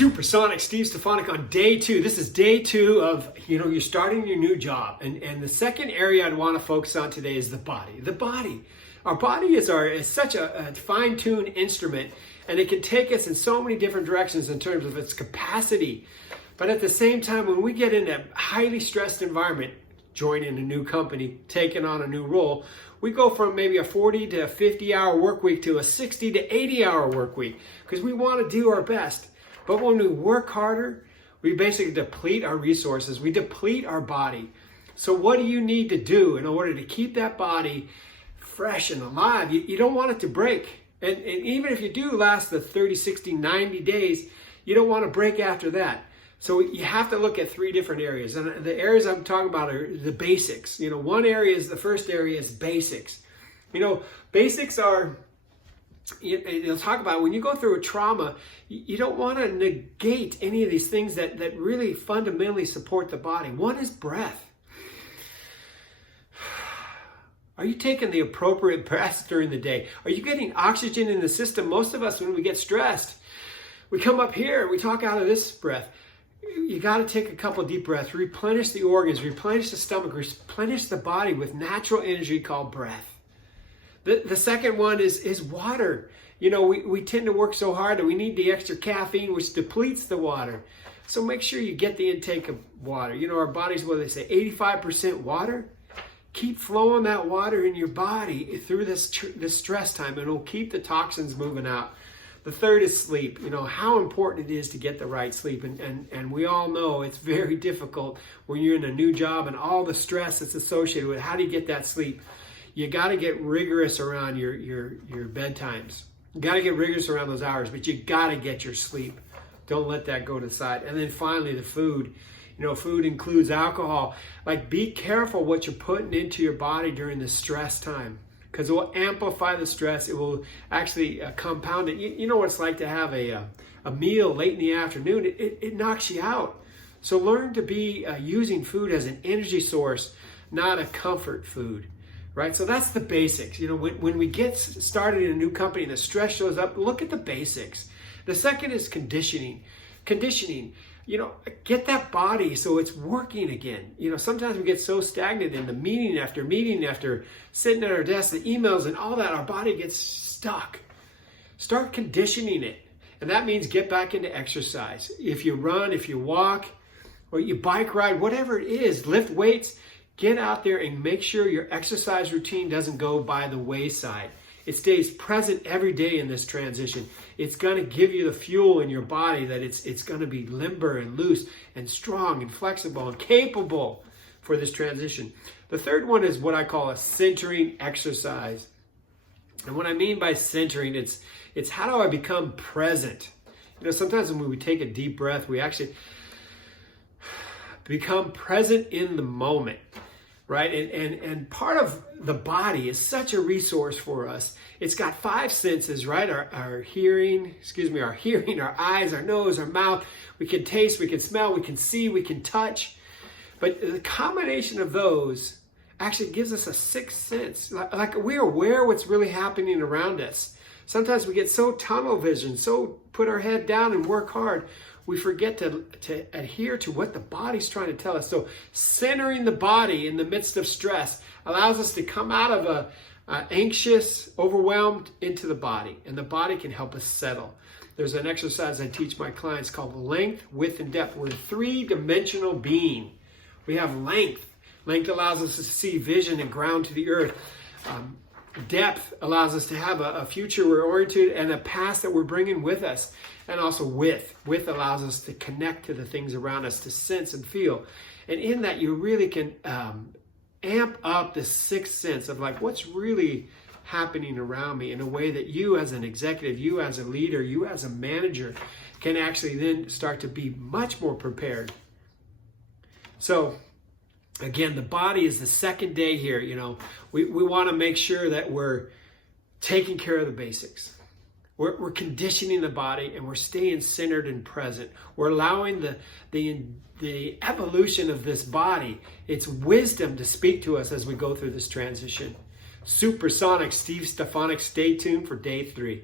Supersonic Steve Stefanik on day 2. This is day 2 of, you're starting your new job. And the second area I'd want to focus on today is the body. The body. Our body is such a fine-tuned instrument, and it can take us in so many different directions in terms of its capacity. But at the same time, when we get in a highly stressed environment, joining a new company, taking on a new role, we go from maybe a 40 to 50 hour work week to a 60 to 80 hour work week because we want to do our best. But when we work harder, we basically deplete our resources. We deplete our body. So what do you need to do in order to keep that body fresh and alive? You don't want it to break. And even if you do last the 30, 60, 90 days, you don't want to break after that. So you have to look at 3 different areas. And the areas I'm talking about are the basics. The first area is basics. Basics are, you'll talk about when you go through a trauma, you don't want to negate any of these things that really fundamentally support the body. One is breath. Are you taking the appropriate breaths during the day? Are you getting oxygen in the system? Most of us, when we get stressed, we come up here, we talk out of this breath. You got to take a couple deep breaths, replenish the organs, replenish the stomach, replenish the body with natural energy called breath. The second one is water. We tend to work so hard that we need the extra caffeine, which depletes the water. So make sure you get the intake of water. Our body's, what they say, 85% water. Keep flowing that water in your body through this stress time, and it'll keep the toxins moving out. The third is sleep. How important it is to get the right sleep. And we all know it's very difficult when you're in a new job and all the stress that's associated with it. How do you get that sleep? You got to get rigorous around your bedtimes. You got to get rigorous around those hours, but you got to get your sleep. Don't let that go to the side. And then finally, the food. Food includes alcohol. Be careful what you're putting into your body during the stress time, because it will amplify the stress. It will actually compound it. You know what it's like to have a meal late in the afternoon. It knocks you out. So learn to be using food as an energy source, not a comfort food. Right? So that's the basics. When we get started in a new company and the stress shows up, look at the basics. The second is conditioning. Get that body so it's working again. Sometimes we get so stagnant in the meeting after sitting at our desk, the emails and all that, our body gets stuck. Start conditioning it. And that means get back into exercise. If you run, if you walk, or you bike ride, whatever it is, lift weights, get out there and make sure your exercise routine doesn't go by the wayside. It stays present every day in this transition. It's going to give you the fuel in your body that it's going to be limber and loose and strong and flexible and capable for this transition. The third one is what I call a centering exercise. And what I mean by centering, it's how do I become present? Sometimes when we take a deep breath, we actually become present in the moment. Right? And part of the body is such a resource for us. It's got 5 senses, right? Our hearing, our eyes, our nose, our mouth. We can taste, we can smell, we can see, we can touch. But the combination of those actually gives us a 6th sense. Like we're aware what's really happening around us. Sometimes we get so tunnel vision, so put our head down and work hard, we forget to adhere to what the body's trying to tell us. So centering the body in the midst of stress allows us to come out of a anxious, overwhelmed into the body. And the body can help us settle. There's an exercise I teach my clients called length, width, and depth. We're a 3-dimensional being. We have length. Length allows us to see vision and ground to the earth. Depth allows us to have a future we're oriented and a past that we're bringing with us. And also width. Width allows us to connect to the things around us, to sense and feel. And in that, you really can amp up the 6th sense of what's really happening around me in a way that you as an executive, you as a leader, you as a manager can actually then start to be much more prepared. So again, the body is the second day here. We want to make sure that we're taking care of the basics. We're conditioning the body and we're staying centered and present. We're allowing the evolution of this body, its wisdom to speak to us as we go through this transition. Supersonic Steve Stefanik, stay tuned for day 3.